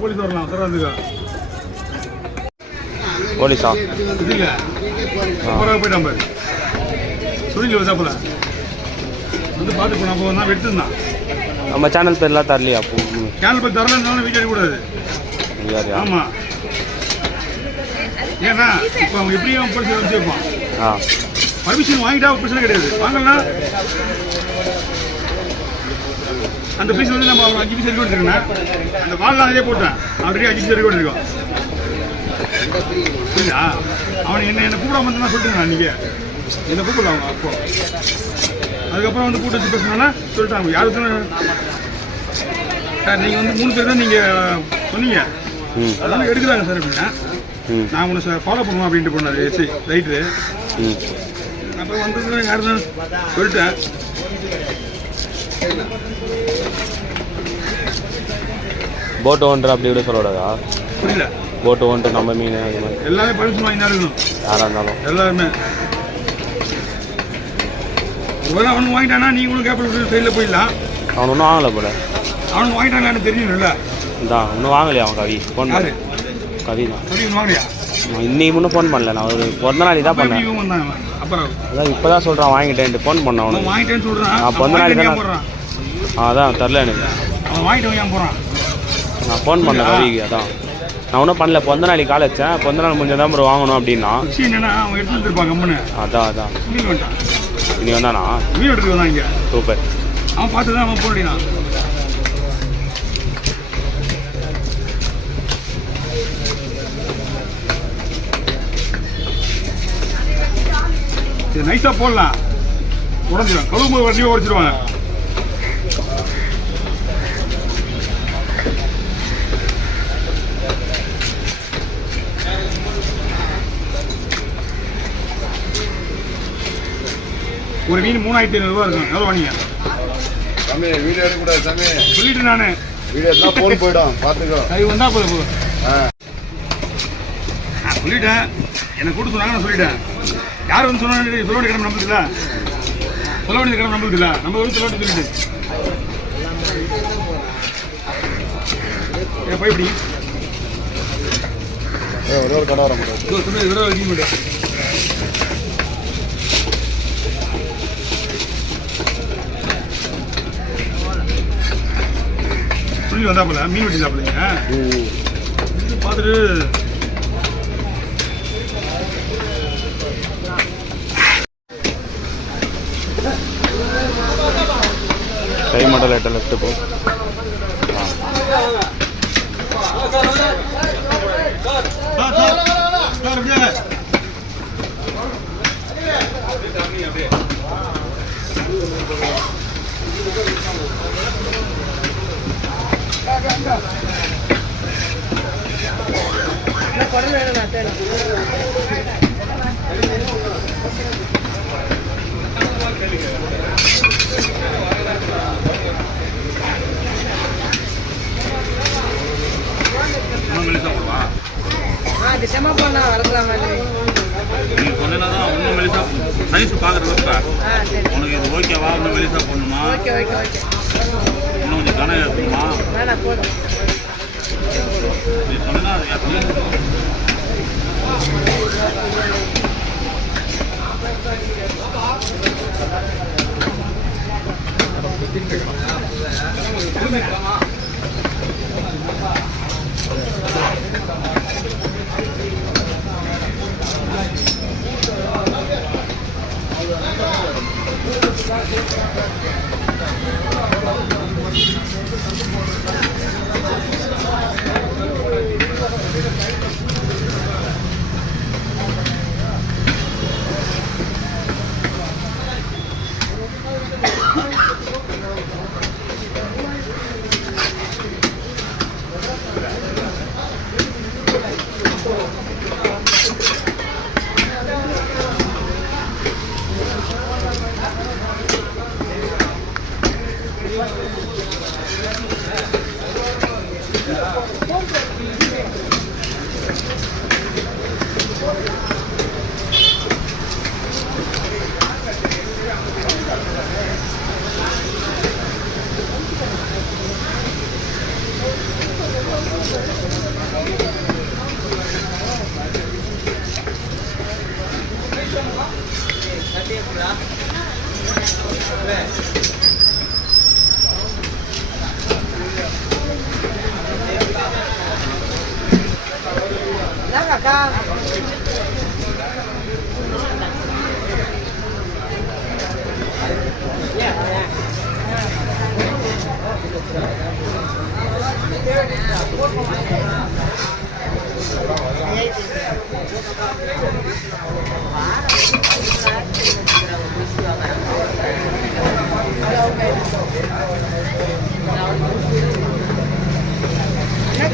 Police வரலாம் தராதுக்கா போலீஸா இல்ல போயிட்டான் பாரு சொல்லி வந்தாப்புல வந்து பார்த்து நம்ம வந்தா வெட்டுந்தான் நம்ம சேனல் பேர்லாம் தரலையா அப்போ சேனல் பேர் தரலன்னாலும் வீடியோ எடுக்கக்கூடாது ஆமாம் ஏன்னா இப்போ அவங்க எப்படியும் படிச்சு வச்சுருப்பான் பர்மிஷன் வாங்கிட்டா பிரச்சனை கிடையாது வாங்கலன்னா அந்த பீஸ் வந்து நம்ம 5 பீஸ் ரெடி எடுத்துருக்கேன் அந்த வால்லாம் அதே போட்டேன் ஆல்ரெடி 5 பீஸ் ரெடி எடுத்துருக்கோம் புரியுதா அவனை என்ன கூப்பிடாம வந்து நான் சொல்லிட்டேன் அன்றைக்கி என்னை கூப்பிடல அவங்க அப்போ அதுக்கப்புறம் வந்து கூட்டு வச்சு பேசினால சொல்லிட்டாங்க யாருக்கு சார் நீங்கள் வந்து 3 பேர் தான் நீங்கள் சொன்னீங்க அதெல்லாம் எடுக்கிறாங்க சார் அப்படின்னா நான் உன்னை சார் ஃபாலோ பண்ணுவேன் அப்படின்ட்டு போனாரு சரி ரைட்டு அப்போ வந்து யாரு தான் சொல்லிட்டேன் போட்டு ஒன்று அப்படி விட சொல்லக்கூடாதா புரியல போட்டு ஒன்று நம்ம மீன் அது மாதிரி எல்லாமே பர்மிஷன் வாங்கி தான் இருக்கணும் யாராக இருந்தாலும் எல்லாருமே அவனுக்கு வாங்கிட்டானா நீங்களும் கேபிள் சைடில் போயிடலாம் அவன் ஒன்றும் வாங்கலை போல அவனுக்கு வாங்கிட்டாங்கன்னு தெரியும்ல இதான் இன்னும் வாங்கலையா அவன் கவி ஃபோன் பண்ணு கவி தான் கவி வாங்கலையா இன்னைக்கு முன்னும் ஃபோன் பண்ணல நான் ஒரு பிறந்த நாளைக்கு தான் பண்ணேன் அதான் இப்போ தான் சொல்கிறான் வாங்கிட்டேன்ட்டு ஃபோன் பண்ணேன் அவனுக்கு வாங்கிட்டேன்னு சொல்கிறான் நான் பிறந்த நாளைக்கு தான் அதான் தரல எனக்கு அவன் வாங்கிட்டு ஏன் போகிறான் நான் ஃபோன் பண்ணேன் கவிக்கு அதான் நான் ஒன்றும் பண்ணல பிறந்த நாளைக்கு கால் வச்சேன் பிறந்த நாள் முடிஞ்சதான் அப்புறம் வாங்கணும் அப்படின்னா என்னன்னா அவன் எடுத்துட்டு இருப்பான் கம்மனு அதான் இனி வந்தானா மீன் எடுத்துட்டு வந்தான் இங்கே சூப்பர் அவன் பார்த்து தான் அவன் போடினான் இது நைஸாக போடலாம் உடஞ்சிடும் கழுவும்போது வண்டியை உடச்சிடுவாங்க ஒரு மீன் 3500 இருக்கும் எவ்வளோ வாங்கிங்க சாமி வீடியோ எடுக்கக்கூடாது சாமி சொல்லிட்டு நான் வீடியோ எடுத்தால் ஃபோன் போய்டும் பார்த்துக்கோ அது வந்தால் போதும் நான் சொல்லிட்டேன் என்னை கூட்டு சொன்னாங்க நான் சொல்லிட்டேன் யார் வந்து சொல்ல வேண்டிய கிடமை நம்புதில்ல சொல்ல வேண்டியது கிடமை நம்புதில்ல நம்ம வந்து சொல்ல வேண்டிய சொல்லிட்டு பயப்படி ஒரே ஒரு கடை வர முடியாது வைக்க மாட்டேன் சொல்லி வந்தாப்புல மீன் வெட்டி சாப்பிடுங்க பார்த்துட்டு கை மட்டும் லைட்டாக லெஃப்ட்டு போ நீ சொன்னா ஒன்றும் மெலிசா சைஸ் பார்க்குறதுக்கா உனக்கு இது ஓகேவா இன்னும் மெலிசா போடணுமா இன்னும் கொஞ்சம் கனம் எடுத்துமா நீ சொன்னா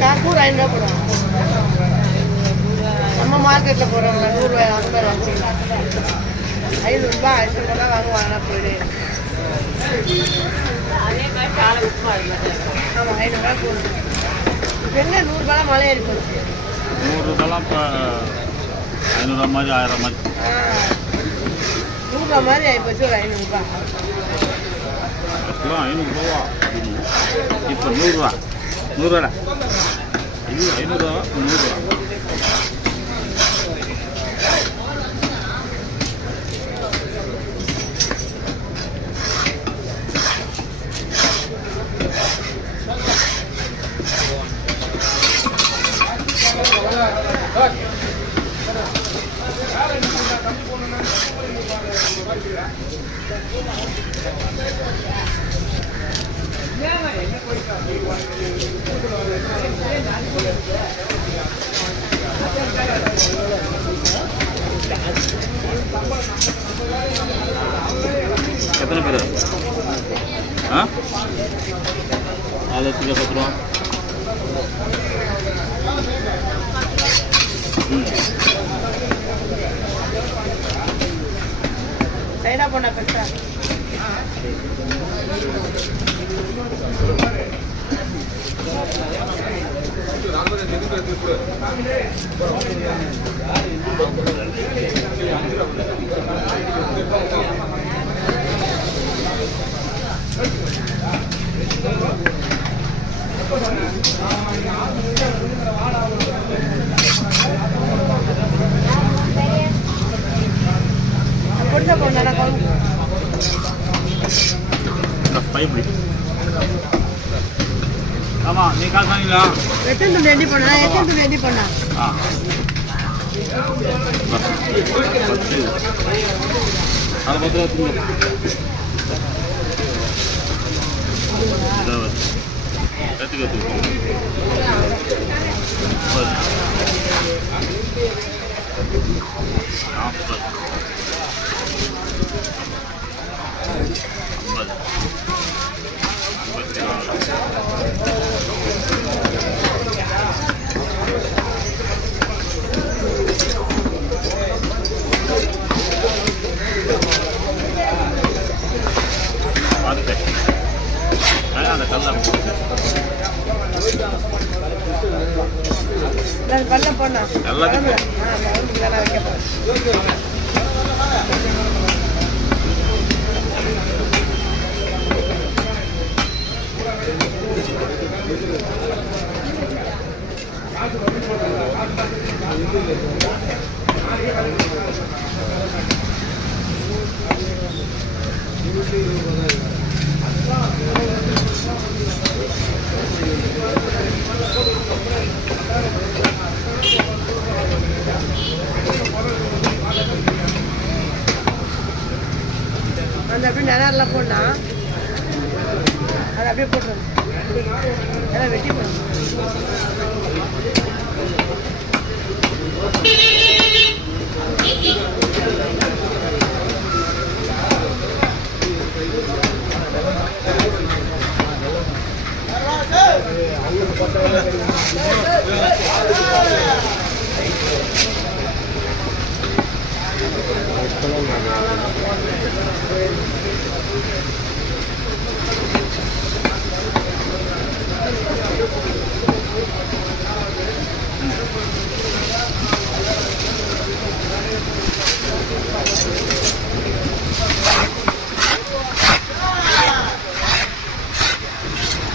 காக்கூர் 5 ரூபா போடுவோம். நம்ம மார்க்கெட்டில் போடுறோம்ல 100 ரூபாய் 50 ரூபா வச்சுக்கலாம். 500 ரூபாய் 500 ரூபா வாங்குவாங்க போயிடு. ஆமாம் 500 ரூபா போடுது. இப்போ என்ன 100 ரூபாய் மழை ஏறி போச்சு. 100 ரூபாய்லாம் இப்போ 500 மாதிரி 1000 மாதிரி 100 ரூபா மாதிரி ஆகிப்போச்சு. ஒரு 500 ரூபா. ஃபஸ்ட்டுலாம் 500 ரூபா இப்போ 100 ரூபா 100 ரூபா இது 500 ரூபா 100 ரூபா. எத்தனை பேர்? ஆ அது 10 ரூபா. சைடா போனா பெருசா பொடிசா போனா குழம்பு பைப்டி ஆமாம் நீ காசு வாங்கிங்களா? எத்தனை துண்டு ரெடி பண்ணா எத்தனை துண்டு ரெடி பண்ணா ஆ 10 10 ரூபா அந்த கல்ல பல்ல போனா எல்லாத்தையும் அந்த அப்படியே நிழல்லாம் போடனா அதை அப்படியே போட்டுருங்க எல்லாம் வெட்டி போடணும்